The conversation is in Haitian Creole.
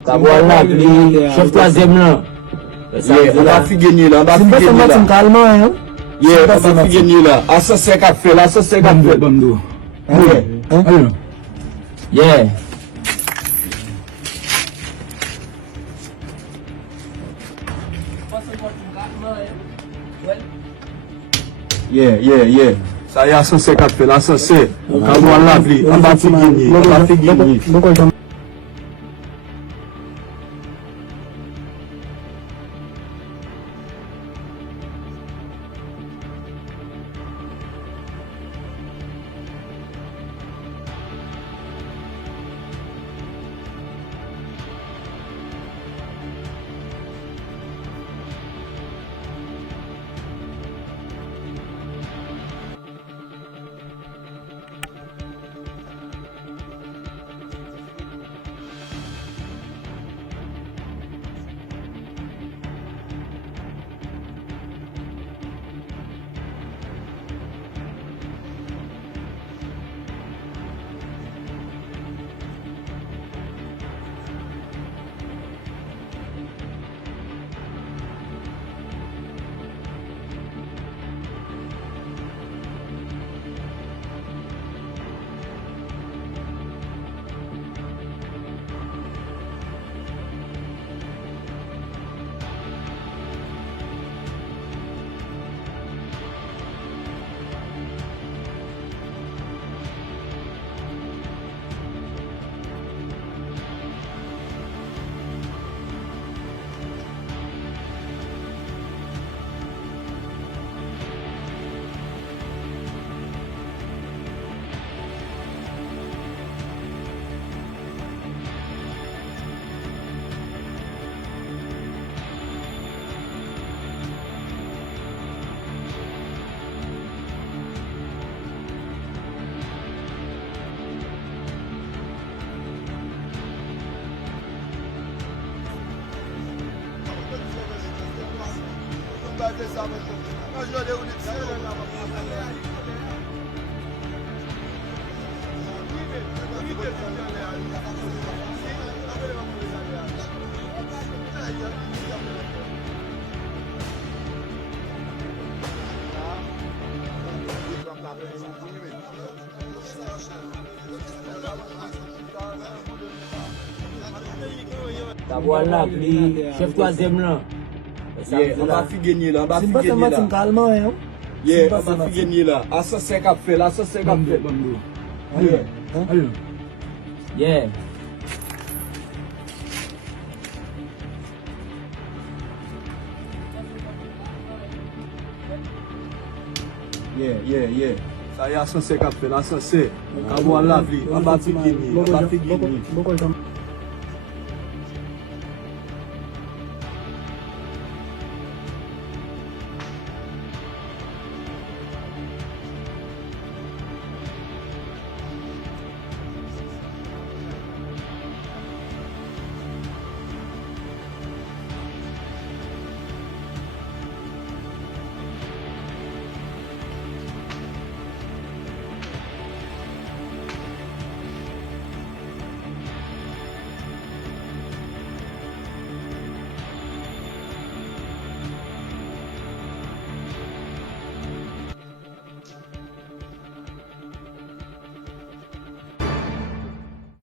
Kabouan la, chef troisième là. On va fi gagner là, on va fi gagner là. Calmement, On va fi gagner là. Assassin qu'a fait, l'assassin qu'a fait. Yeah. Yeah. Ça y est, assassin qu'a fait, l'assassin. Kabouan la, on va fi gagner, on va fi gagner. Kabouan la, chef troisième là. On va fi gagner là, on va fi gagner là. Calmement, On va fi gagner là. Assassin qu'a fait, l'assassin qu'a fait. Yeah. Ça y est, assassin qu'a fait, l'assassin. Kabouan la, on va fi gagner, on va fi gagner.